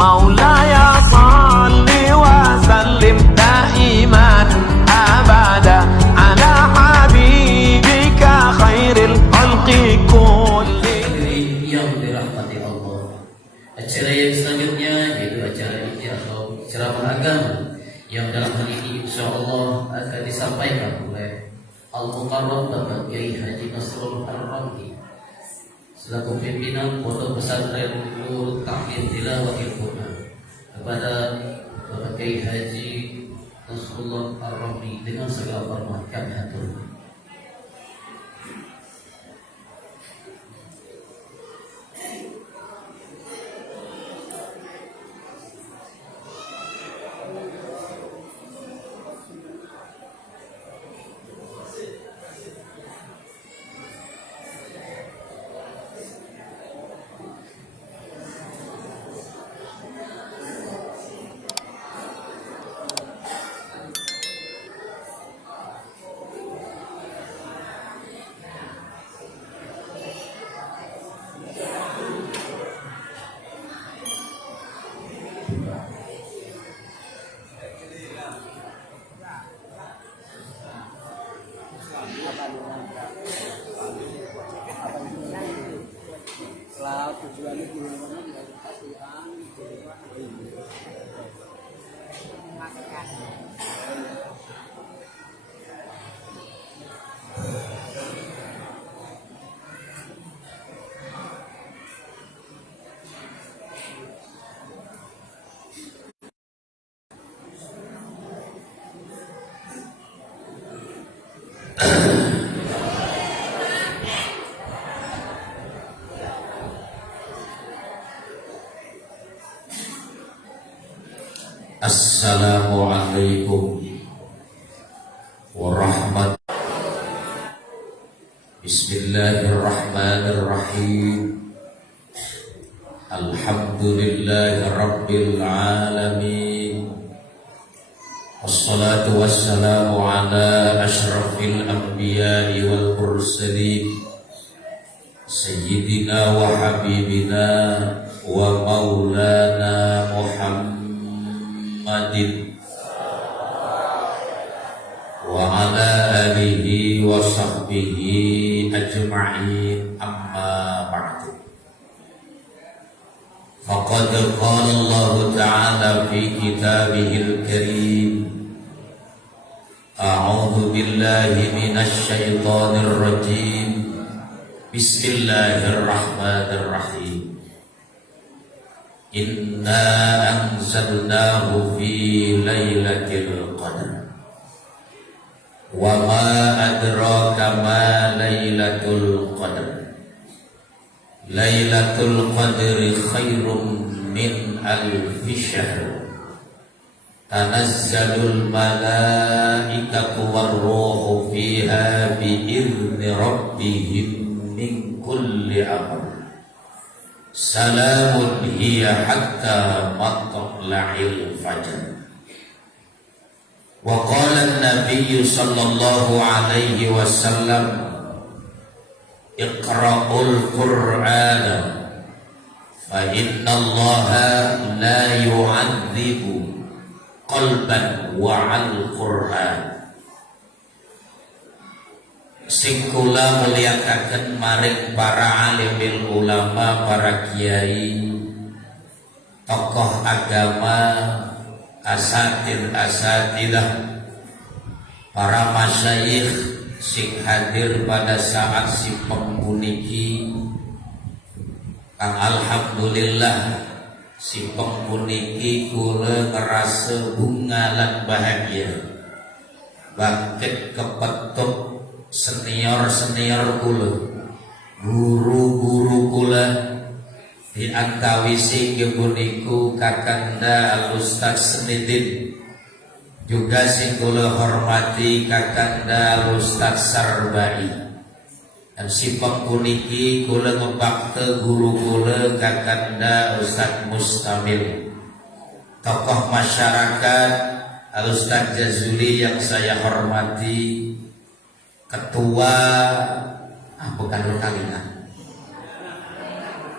مولاي صل وسلم دائما أبدا على حبيبك خير الخلق كلهم. Yang dirahmati Allah, acara yang selanjutnya yaitu acara ini atau ceramah agama yang dalam hal ini insyaallah akan disampaikan oleh Al-Mukarram Bapak Kiai Haji Nasrul Ar-Ramli selaku pimpinan Pondok Pesantren Nurul Ta'lim Tilawatil Quran. Kepada Bapak Kiai Haji Nasrul Ar-Ramli dengan segala hormat kami aturkan. Assalamualaikum warahmatullahi. Bismillahirrahmanirrahim. Alhamdulillahi rabbil alamin. Wassalatu wassalamu ala asyrafil anbiya'i wal mursalin sayyidina wa habibina wa maulana Muhammadin wa ala alihi wa sahbihi ajma'in, amma ba'du. Faqad qala Allah ta'ala fi kitabihil karim, a'udzu billahi minasy syaithanir rajim, bismillahirrahmanirrahim. Inna anzalnahu fi lailatul qadr wa ma adraka ma lailatul qadr. Lailatul qadri khairum min alfi syahr. Tanazzalul malaikatu warruhu fiha bi'izni rabbihim min kulli amr. Salamun hiya hatta matla'il fajr. Wa qala an-nabiy sallallahu alaihi wasallam, iqra'ul qur'ana fa inna allaha la yu'adzibu qalban wa'al qur'an. Sing kula mulyakaken maring para alimil ulama, para kiai, tokoh agama, asatidah, para masyayikh sing hadir pada saat si pengpuniki, kang alhamdulillah si pengpuniki kula ngerasa bunga lan bahagia, bangkit kepethuk senior kula, guru kula, di antawisi kebuniku kakanda Al-Ustaz Senidin, juga sing kula hormati kakanda Al-Ustaz Sarbai, dan si pengpuniki kula ngebakte guru kula kakanda Ustaz Mustamil, tokoh masyarakat Al-Ustaz Jazuli yang saya hormati, ketua bukan Rokalina,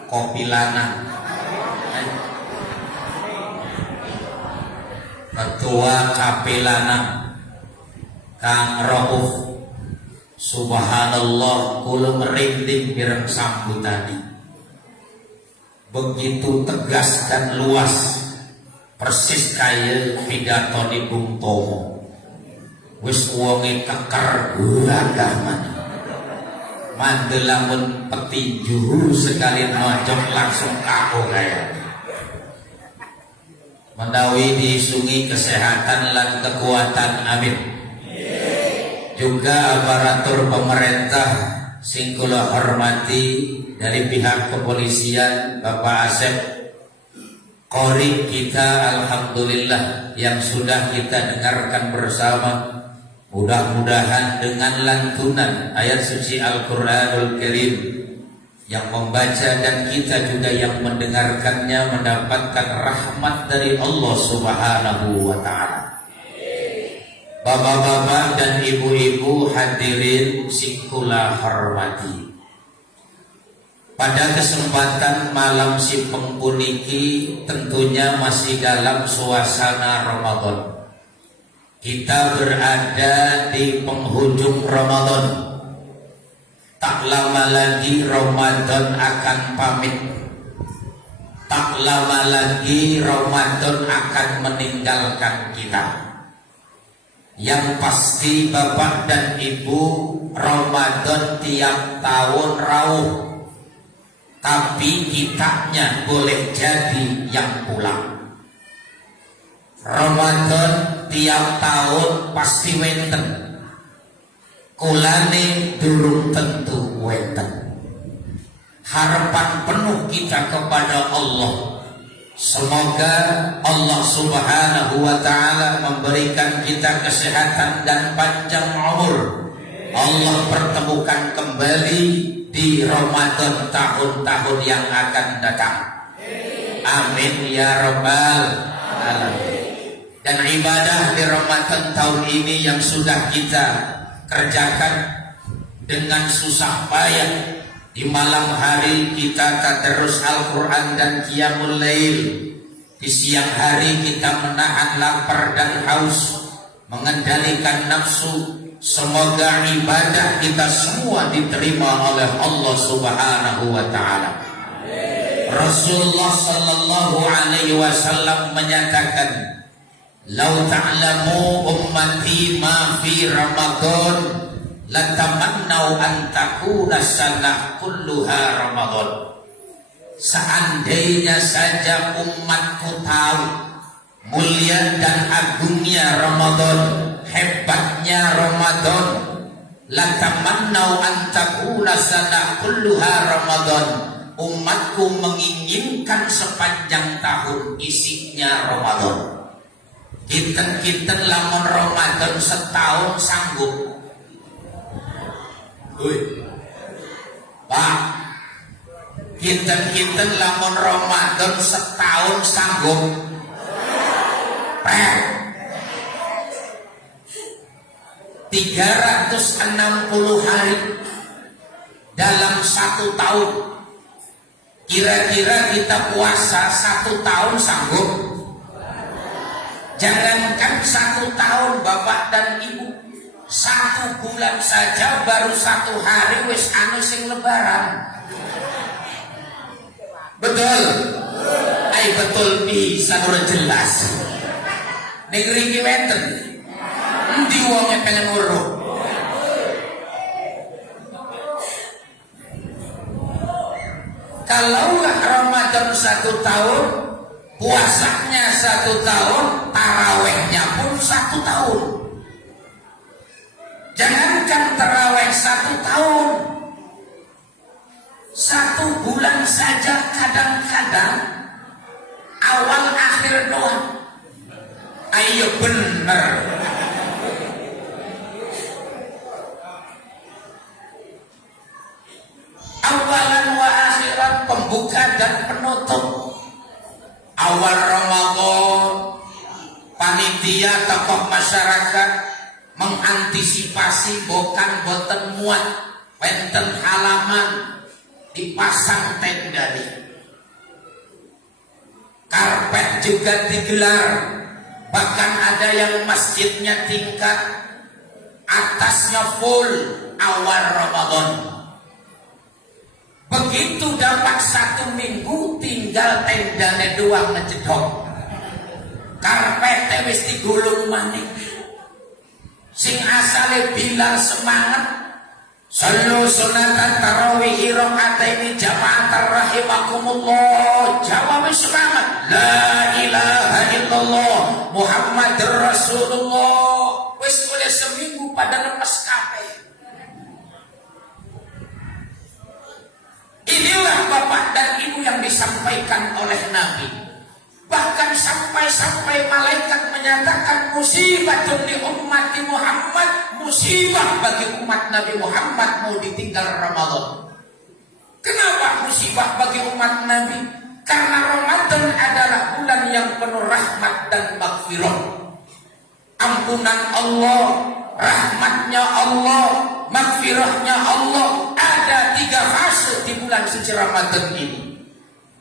Kopilana, Ketua Kapelana Kang Rauf. Subhanallah, kula merinding mireng sambutani. Begitu tegas dan luas, persis kaya pidatone Bung Tomo. Wis wonge keker guragaman. Mandelamun petinju sekali nojok langsung kaku kaya. Menawi diisungi kesehatan lan kekuatan, amin. Juga aparatur pemerintah sing kula hormati dari pihak kepolisian, Bapak Asep, Qori kita alhamdulillah yang sudah kita dengarkan bersama. Mudah-mudahan dengan lantunan ayat suci Al-Qur'anul Karim yang membaca dan kita juga yang mendengarkannya mendapatkan rahmat dari Allah Subhanahu wa ta'ala. Bapak-bapak dan ibu-ibu hadirin sing kula hormati. Pada kesempatan malam si pengpuniki tentunya masih dalam suasana Ramadan. Kita berada di penghujung Ramadan. Tak lama lagi Ramadan akan pamit. Tak lama lagi Ramadan akan meninggalkan kita. Yang pasti Bapak dan Ibu, Ramadan tiap tahun rauh, tapi kitanya boleh jadi yang pulang. Ramadan tiap tahun pasti wenten, kulane durung tentu wenten. Harapan penuh kita kepada Allah, semoga Allah Subhanahu wa ta'ala memberikan kita kesehatan dan panjang umur. Allah pertemukan kembali di Ramadan tahun-tahun yang akan datang. Amin ya rabbal alamin. Dan ibadah di Ramadan tahun ini yang sudah kita kerjakan dengan susah payah. Di malam hari kita tadarus Al-Quran dan Qiyamul Lail. Di siang hari kita menahan lapar dan haus, mengendalikan nafsu. Semoga ibadah kita semua diterima oleh Allah Subhanahu wa ta'ala. Rasulullah sallallahu alaihi wasallam menyatakan, "Lau ta'lamu ummati ma fi Ramadan latamannau an takuna sanah kulluha Ramadan." Seandainya saja umatku tahu mulia dan agungnya Ramadan, hebatnya Ramadan, latamannau an takuna sanah kulluha Ramadan, umatku menginginkan sepanjang tahun isinya Ramadan. Kita lamun Ramadan setahun sanggup. Pak, kita lamun Ramadan setahun sanggup. Pak, 360 hari dalam satu tahun. Kira-kira kita puasa satu tahun sanggup? Jangankan satu tahun Bapak dan Ibu, 1 bulan saja baru 1 hari wis anu sing lebaran. Betul? Ay betul bisa ora jelas. Negeri iki wenten. Endi wonge pengen weruh? Kalaulah Ramadan 1 tahun, puasanya 1 tahun, tarawehnya pun 1 tahun. Jangankan taraweh 1 tahun, 1 bulan saja kadang-kadang awal akhir doang. Ayo bener. Awalan wa akhiran, pembuka dan penutup. Awal Ramadan, panitia tokoh masyarakat mengantisipasi boten muat, wenten halaman dipasang tenda, karpet juga digelar, Bahkan ada yang masjidnya tingkat atasnya full awal Ramadan. Begitu dapat 1 minggu tinggal tendanya doang ngecedok. Karpete wis digulung manik. Sing asale Bilal semangat sallu sunatan tarawih rakaataini jama'atan rahimakumullah. Jawab semangat la ilaha illallah Muhammadur Rasulullah. Wis oleh seminggu pada lepas kabeh. Inilah Bapak dan Ibu yang disampaikan oleh Nabi. Bahkan sampai malaikat menyatakan musibatun li ummati Muhammad, musibah bagi umat Nabi Muhammad mau ditinggal Ramadan. Kenapa musibah bagi umat Nabi? Karena Ramadan adalah bulan yang penuh rahmat dan maghfirah. Ampunan Allah, rahmatnya Allah, maghfirahnya Allah. Ada 3 fase di bulan suci Ramadan ini.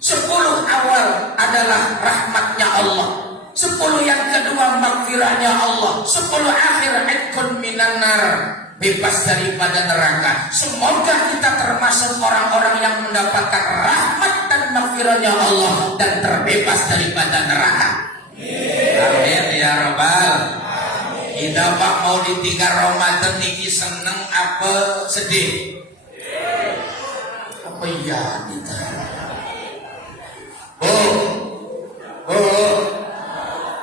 10 awal adalah rahmatnya Allah, 10 yang kedua maghfirahnya Allah, 10 akhir idkun minan nar, bebas daripada neraka. Semoga kita termasuk orang-orang yang mendapatkan rahmat dan maghfirahnya Allah dan terbebas daripada neraka. Amin ya rabbal. Kita Pak mau ditinggal Ramadan niki seneng apa sedih? Apa ya kita?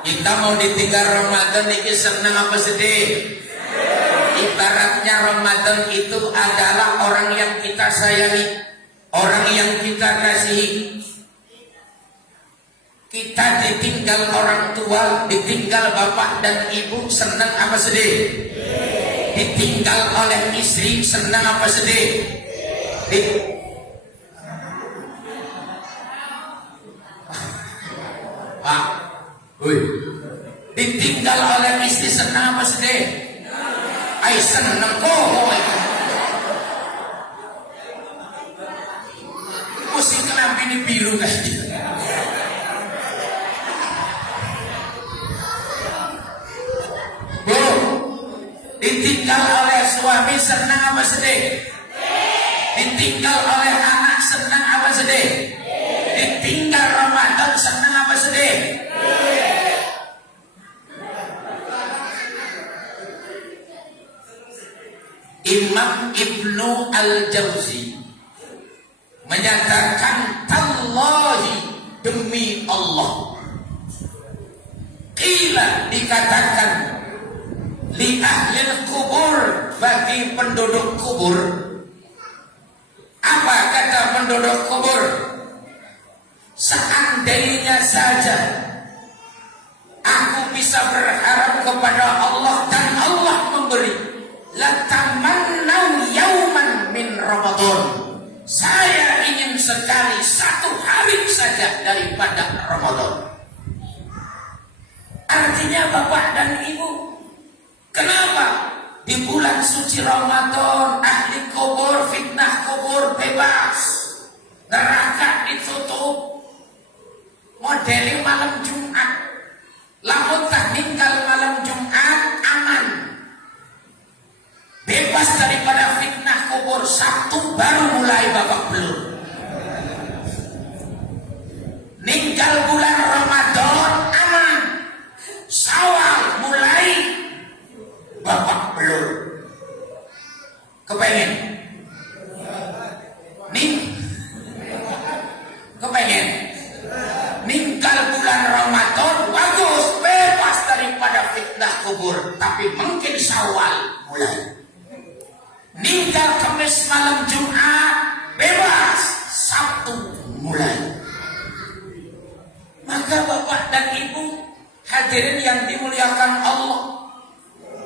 Kita mau ditinggal Ramadan ini senang apa sedih? Ibaratnya Ramadan itu adalah orang yang kita sayangi, orang yang kita kasihi. Kita ditinggal orang tua, ditinggal bapak dan ibu, senang apa sedih? Ditinggal oleh istri, senang apa sedih? Pak, ditinggal oleh istri senang apa sedih? Ay senang kok. Musik kelambi ini biru kan? Bu, ditinggal oleh suami senang apa sedih? Ditinggal oleh anak senang apa sedih? Ditinggal Ramadan senang apa sedih? Imam Ibnu Al-Jauzi menyatakan tallahi demi Allah, qila dikatakan li ahlil kubur bagi penduduk kubur. Apa kata penduduk kubur? Seandainya saja aku bisa berharap kepada Allah dan Allah memberi, latamannau yauman min Ramadan. Saya ingin sekali 1 hari saja daripada Ramadan. Artinya Bapak dan Ibu, kenapa di bulan suci Ramadan ahli kubur, fitnah kubur bebas, neraka ditutup? Modeli malam Jumat, lamun tak tinggal malam Jumat aman, bebas daripada fitnah kubur. Sabtu baru mulai babak belur. Ninggal bulan Ramadan aman, Syawal mulai babak belur. Kepengen? Kepengen? Ninggal bulan Ramadan bagus, bebas daripada fitnah kubur, tapi mungkin Syawal mulai. Ninggal Kamis malam Jumat bebas, Sabtu mulai. Maka Bapak dan Ibu hadirin yang dimuliakan Allah,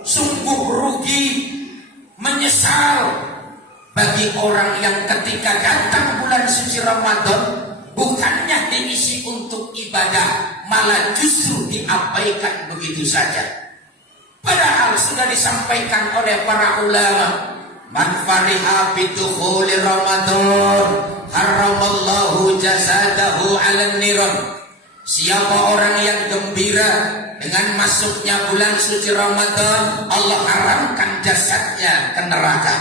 sungguh rugi, menyesal bagi orang yang ketika datang bulan suci Ramadan bukannya diisi untuk ibadah, malah justru diabaikan begitu saja. Padahal sudah disampaikan oleh para ulama, man fariha bidukhuli Ramadan haramallahu jasadahu 'alan niran. Siapa orang yang gembira dengan masuknya bulan suci Ramadan, Allah haramkan jasadnya ke neraka.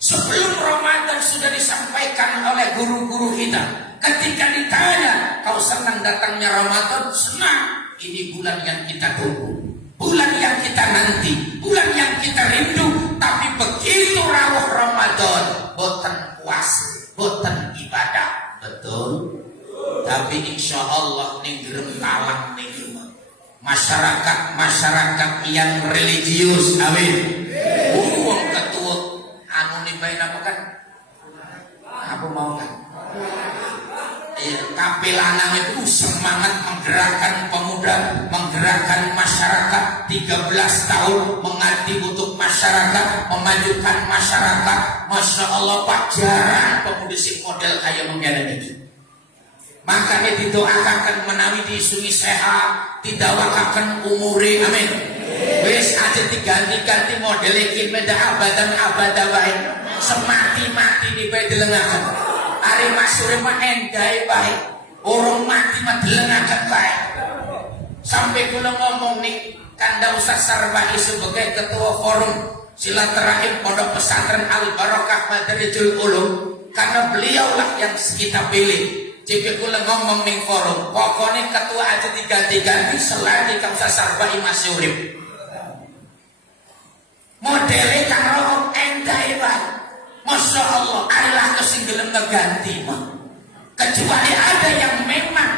Sebelum Ramadan sudah disampaikan oleh guru-guru kita. Ketika ditanya, kau senang datangnya Ramadan? Senang. Ini bulan yang kita tunggu, bulan yang kita nanti, bulan yang kita rindu. Tapi begitu rawuh Ramadan, boten puasa, boten ibadah. Betul? Tapi insya Allah nih gerentalang nih masyarakat yang religius, amin. Uang ketua anu nih baik apa kan? Apa mau kan? Tapi lanang itu semangat menggerakkan pemuda, menggerakkan masyarakat. 13 tahun mengabdi untuk masyarakat, memajukan masyarakat. Masya Allah Pak, jarang pemuda si model kayak mengenai ini. Makanya didoakan menawi disui sehat, didawakakan umure, amin. Wes aja diganti-ganti model iki meda abadan baik. Semati-mati di bae dilengaken. Ari masure mah endahe bae. Orang mati mah dilengaken bae. Sampai kula ngomong nih Kanda Ustaz Sarbahi sebagai ketua forum silaturahim Pondok Pesantren Al Barakah Madarijatul Ulum, karena beliaulah yang kita pilih. Jadi kula ngomong ning forum, pokoknya ketua aja diganti-ganti selagi Kang Ustaz Sarbahi masih urip. Modelnya Kang Rohok endah Pak. Masya Allah, Allah kesinggelem ngeganti mah. Kecuali ada yang memang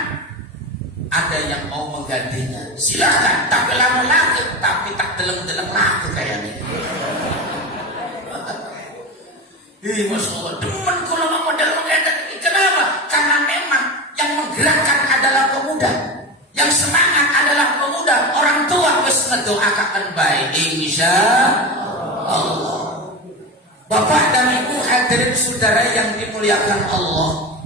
ada yang mau menggantinya, silakan. Tapi lama-lama, tapi tak deleng-deleng lagi kayaknya. Masya Allah, demen kalau mau model mengganti. Kenapa? Karena memang yang menggerakkan adalah pemuda, yang semangat adalah pemuda. Orang tua harus mendoakan baik, insya Allah. Bapak dan Ibu hadirin saudara yang dimuliakan Allah,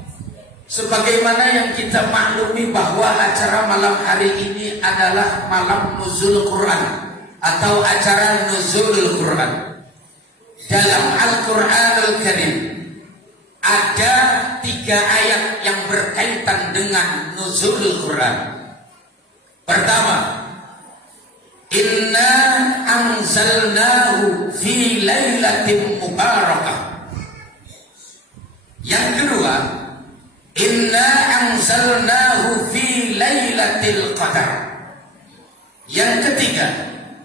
sebagaimana yang kita maklumi bahwa acara malam hari ini adalah malam nuzul Quran atau acara nuzulul Quran. Dalam Al-Quranul Karim ada 3 ayat yang berkaitan dengan nuzulul Quran. Pertama, inna anzalnahu fi lailatin mubarakah. Yang kedua, inna anzalnahu fi lailatul qadar. Yang ketiga,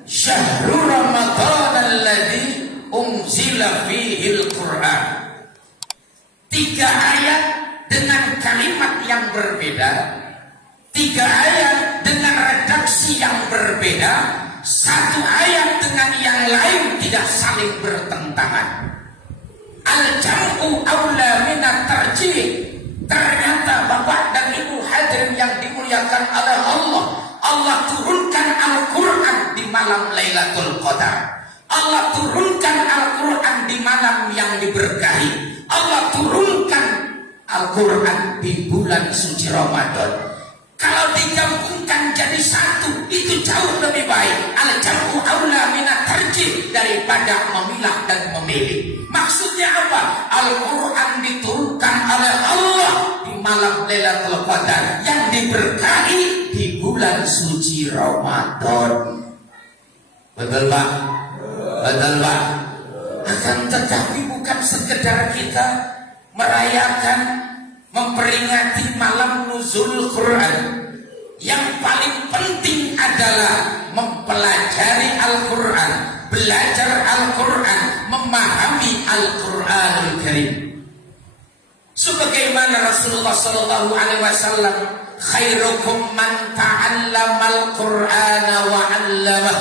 syahrul ramadan alladzi unzila fihil Quran. 3 ayat dengan kalimat yang berbeda, 3 ayat dengan redaksi yang berbeda, 1 ayat dengan yang lain tidak saling bertentangan. Al-jam'u aula minat tarjih. Ternyata Bapak dan Ibu hadirin yang dimuliakan oleh Allah, Allah turunkan Al-Quran di malam Lailatul Qadar. Allah turunkan Al-Quran di malam yang diberkahi. Allah turunkan Al-Quran di bulan suci Ramadan. Kalau digabungkan jadi satu, itu jauh lebih baik. Al-jam'u aula minat tarjih, daripada memilah dan memilih. Maksudnya apa? Al-Quran diturunkan oleh Allah di malam Lailatul Qadar yang diberkahi di bulan suci Ramadan. Betul Pak? Betul Pak? Akan tetapi bukan sekedar kita merayakan, memperingati malam nuzul Quran. Yang paling penting adalah mempelajari Al-Quran, belajar Al-Quran, memahami Al-Quranul Karim. Sebagaimana Rasulullah SAW, khairukum man ta'allamal Qur'ana wa 'allamah.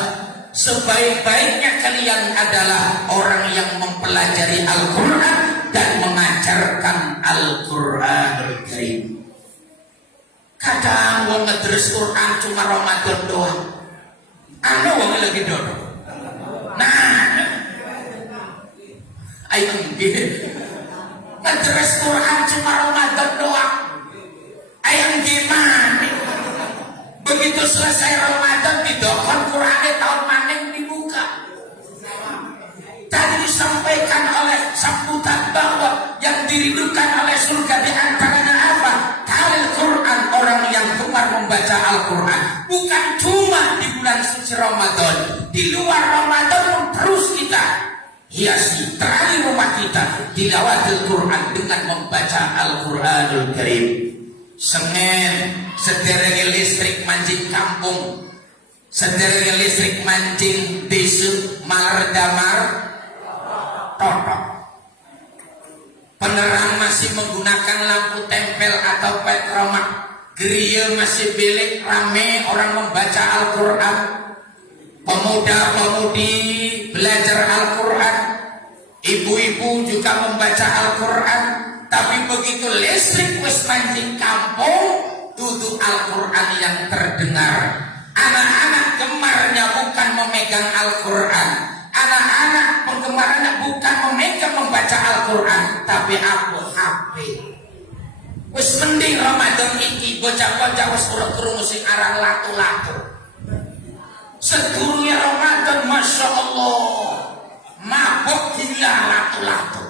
Sebaik-baiknya kalian adalah orang yang mempelajari Al-Quran dan mengajarkan Al-Quranul Karim. Kadang wong ngedres Quran cuma Ramadan doang. Ana wong lagi dodo. Nah, ayo nggih. Ngedres Quran cuma Ramadan doang. Ayo gimana? Begitu selesai Ramadan didokon Qurannya tahun maning dibuka. Tadi disampaikan oleh sambutan bahwa yang dirindukan oleh surga di antaranya apa? Talil Quran, orang yang gemar suci Ramadan. Di luar Ramadan terus kita hiasi terangi rumah kita tilawatil Quran dengan membaca Al-Quranul Karim. Senin sederenge listrik mancing kampung, sederenge listrik mancing desa mar-damar totok. Penerang masih menggunakan lampu tempel atau petromak. Geria masih bilik rame orang membaca Al-Quran. Pemuda-pemudi belajar Al-Quran. Ibu-ibu juga membaca Al-Quran. Tapi begitu listrik wis mancing kampung, duduk Al-Quran yang terdengar. Anak-anak gemarnya bukan memegang Al-Quran. Anak-anak penggemarnya bukan memegang membaca Al-Quran, tapi aku HP. Wis mending Ramadan iki bocah-bocah wis ora krungu sing aran latu-latu. Sedurunge Ramadan Masya Allah mabuk gila latu-latu.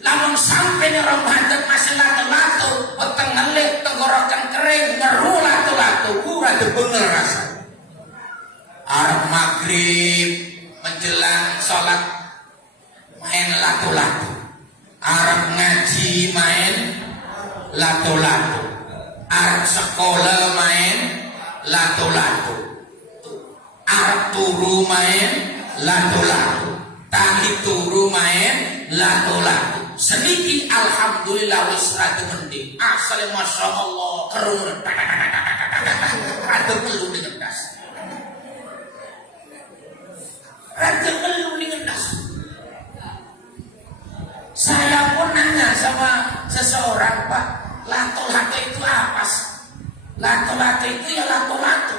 Lamun sampai nih Ramadan masih latu-latu, weteng ngelik, tenggorokan kering, ngeru latu-latu, kurang bener rasa. Arab maghrib menjelang sholat main latu-latu, Arab ngaji main latu-latu, Arab sekolah main latu-latu, Arab turu main latu-latu, tani turu main latu-latu. Sedikit alhamdulillah wis rada mending. Asale Masya Allah kerungan rada melu dengan das. Rada melu dengan das. Saya pun nanya sama seseorang, Pak, lato-lato itu apa? Lato-lato itu ya lato-lato.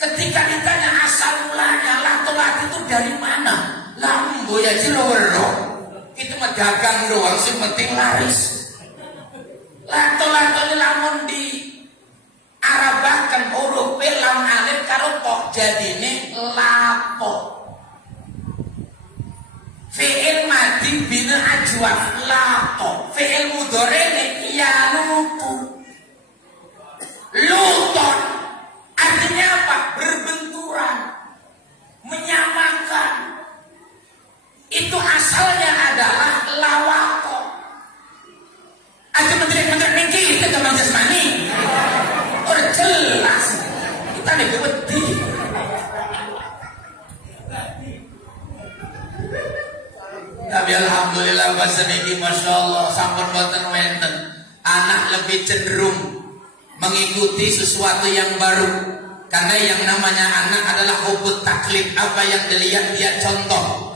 Ketika ditanya asal mulanya lato-lato itu dari mana? Lambo ya Cilowero, itu mah dagang doang, sing penting laris. Lato-lato ini lamun di arabakan huruf P lam alif karo po jadine lapo. Fi'il madi bina ajwaf lapo. Fi'il mudhari ya lutu. Luton artinya apa? Berbenturan, menyamakan. Itu asalnya adalah lawako. Aja menteri-menteri niki kita ke jasmani. Udah jelas. Kita nih wedi. Tapi alhamdulillah bahasa niki Masya Allah sampun boten wenten. Anak lebih cenderung mengikuti sesuatu yang baru. Karena yang namanya anak adalah hubut taklid, apa yang dilihat dia contoh.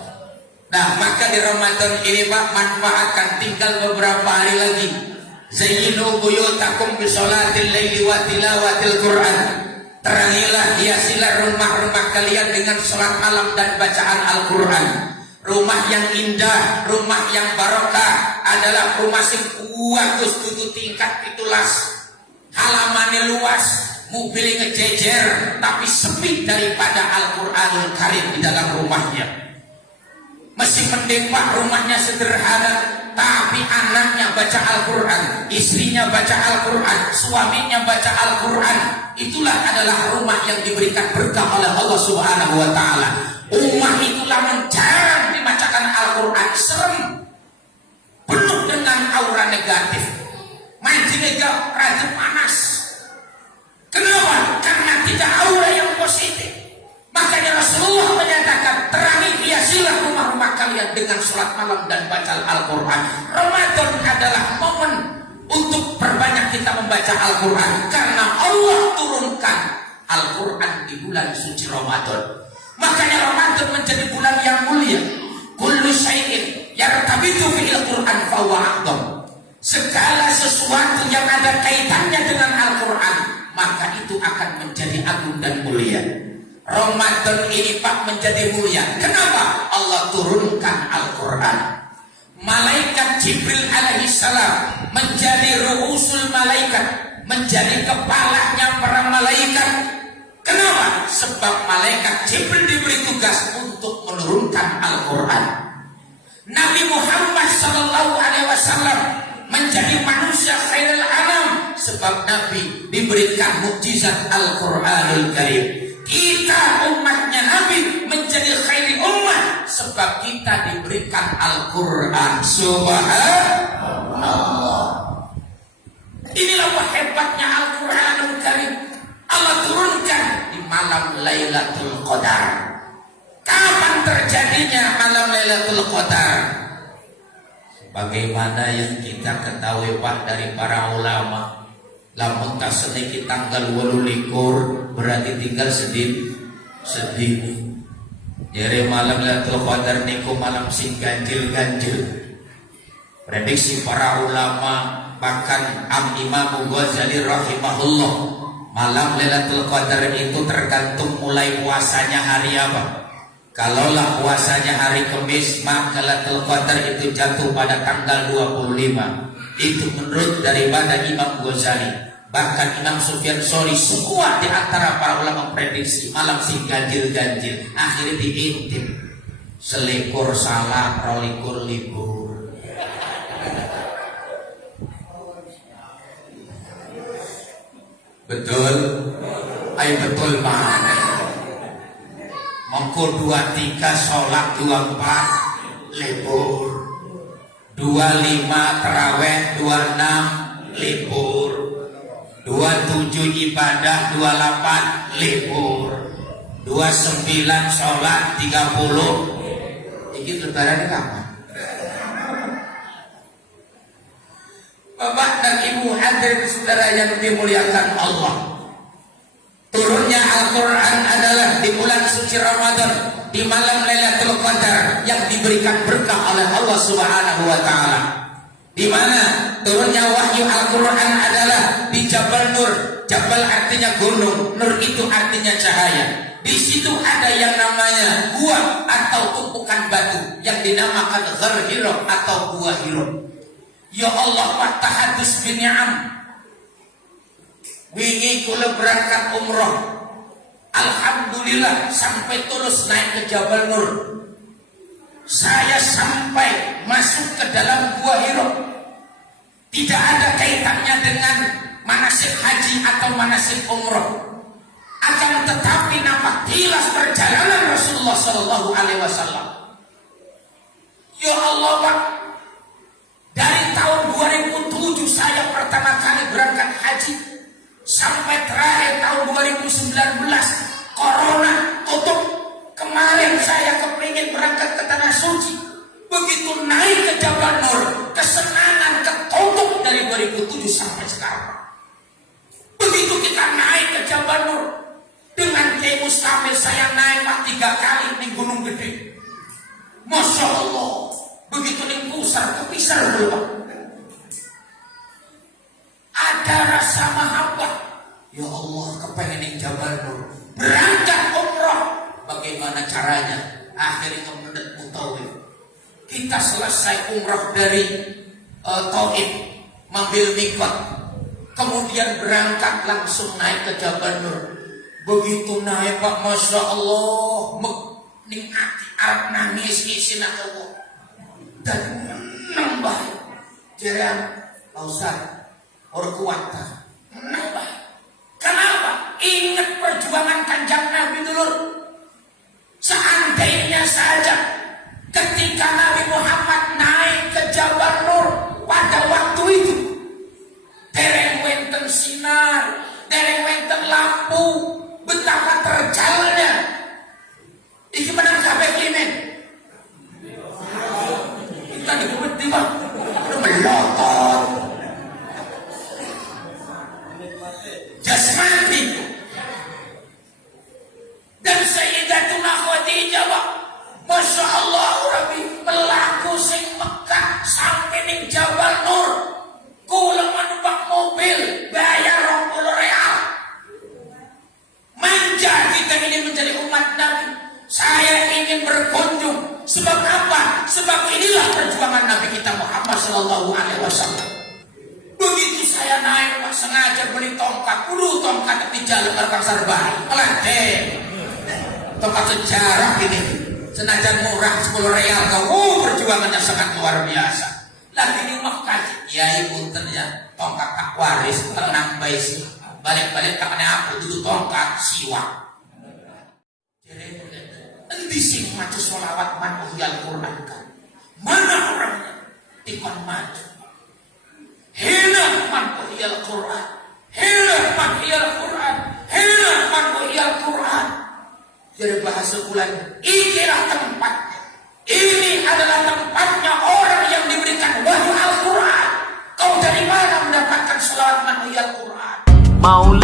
Nah, maka di Ramadan ini Pak, manfaatkan, tinggal beberapa hari lagi. Zayyinu buyutakum bisolatil laili wa tilawatil Quran. Terangilah, hiasilah rumah-rumah kalian dengan salat malam dan bacaan Al-Quran. Rumah yang indah, rumah yang barokah adalah rumah sing bagus dudu tingkat pitulas. Halamannya luas, mobil ngejejer, tapi sepi daripada Al-Quranul Karim di dalam rumahnya. Masih mending Pak rumahnya sederhana, tapi anaknya baca Al-Quran, istrinya baca Al-Quran, suaminya baca Al-Quran. Itulah adalah rumah yang diberikan berkah oleh Allah Subhanahu wa Ta'ala. Rumah itulah jarang dibacakan Al-Quran, serem, penuh dengan aura negatif, mancing nega rada panas. Kenapa? Karena tidak aura yang positif. Makanya Rasulullah menyatakan, terangi hiasilah rumah-rumah kalian dengan sholat malam dan baca Al-Quran. Ramadan adalah momen untuk perbanyak kita membaca Al-Quran, karena Allah turunkan Al-Quran di bulan suci Ramadan. Makanya Ramadan menjadi bulan yang mulia. Kullu syai'in yartabitu fil Quran fa huwa a'dham. Segala sesuatu yang ada kaitannya dengan Al-Quran, maka itu akan menjadi agung dan mulia. Ramadan ini Pak menjadi mulia. Kenapa? Allah turunkan Al-Quran. Malaikat Jibril alaihissalam menjadi ru'usul malaikat, menjadi kepalanya para malaikat. Kenapa? Sebab malaikat Jibril diberi tugas untuk menurunkan Al-Quran. Nabi Muhammad SAW menjadi manusia khairul anam sebab Nabi diberikan mukjizat Al-Quranul Karim. Kita umatnya Nabi menjadi khairi ummah sebab kita diberikan Al-Quran. Subhanallah. Inilah hebatnya Al-Quranul Karim. Allah turunkan di malam Lailatul Qadar. Kapan terjadinya malam Lailatul Qadar? Bagaimana yang kita ketahui Pak dari para ulama, lamun kaseniki tanggal 28 berarti tinggal sedih. Jadi malam Lailatul Qadar niku malam sing ganjil-ganjil. Prediksi para ulama, bahkan Imam Ghazali rahimahullah, malam Lailatul Qadar itu tergantung mulai puasanya hari apa. Kalaulah puasanya hari Kamis, maka Lailatul Qadar itu jatuh pada tanggal 25. Itu menurut daripada Imam Ghazali. Bahkan Imam Sufyan Tsauri, semua di antara para ulama prediksi malam sing ganjil-ganjil akhirnya diintip. Selikur salah, rolikur libur. Betul? Ayo betul mana? Mengko 23 sholat 24 libur, 25 terawih 26 libur, 27 ibadah 28 libur, 29 sholat 30. Ini lebaran kapan? Bapak dan Ibu hadirin saudara yang dimuliakan Allah, turunnya Al-Quran adalah di bulan suci Ramadan, di malam Lailatul Qadar yang diberikan berkah oleh Allah Subhanahu wa taala. Di mana turunnya wahyu Al-Quran adalah di Jabal Nur. Jabal artinya gunung, Nur itu artinya cahaya. Di situ ada yang namanya gua atau tumpukan batu yang dinamakan Ghar Hira atau gua Hira. Ya Allah, wa tahadus bi ni'am. Wingi kula berangkat umroh, alhamdulillah sampai terus naik ke Jabal Nur. Saya sampai masuk ke dalam Gua Hira. Tidak ada kaitannya dengan manasik haji atau manasik umroh. Akan tetapi nampak jelas perjalanan Rasulullah Shallallahu Alaihi Wasallam. Ya Allah, Pak, dari tahun 2007 saya pertama kali berangkat haji sampai terakhir tahun 2019 corona tutup. Kemarin saya kepingin berangkat ke tanah suci, begitu naik ke Jabal Nur kesenangan ketutup dari 2007 sampai sekarang. Begitu kita naik ke Jabal Nur dengan Kiai Mustamil, saya naik 3 kali di Gunung Gede. Masya Allah, begitu nih pusar kepisar dulu Pak. Ada rasa mahabbah. Ya Allah, kepengen ning Jabal Nur. Berangkat umrah. Bagaimana caranya? Akhirnya kemudian mutawif. Kita selesai umrah dari Taif, mengambil mikot, kemudian berangkat langsung naik ke Jabal Nur. Begitu naik Pak, Masya Allah, ning ati arep nangis isin Allah. Dan nambah jalan Ustaz orang kuat nambah. Kenapa? Ingat perjuangan Kanjeng Nabi dulu. Seandainya saja ketika Nabi Muhammad naik ke Jabal Nur pada waktu itu dereng wenten sinar, dereng wenten lampu, betapa terjalnya iki menang kabeh klimen. Kita dikubet di bang, udah melotot jasmani. Dan Sayyidatuna Khadijah, Pak, Masya Allah, Rabbi pelaku sing Mekah sampai ning Jabal Nur, kula numpak mobil bayar 20 real. Manja kita ini menjadi umat Nabi. Saya ingin berkunjung. Sebab apa? Sebab inilah perjuangan Nabi kita Muhammad Sallallahu Alaihi Wasallam. Begitu saya naik, Pak, sengaja beli tongkat. Tongkat di jalan Pasar Baru. Pelan tongkat sejarah ini. Senajan murah 10 real. Perjuangannya sangat luar biasa. Lagi di Mekah, ya ibu ternyata tongkat tak waris tenang baik sih balik-balik karena aku duduk tongkat siwak endi sing maca sholawat man uhyal Quran kan mana orangnya ikon maju hina man uhyal Quran hina man uhyal Quran hina man uhyal Quran jadi bahasa bulan inilah tempatnya ini adalah tempatnya orang yang diberikan wahyu Al-Quran kau dari mana mendapatkan sholawat man uhyal Quran Maula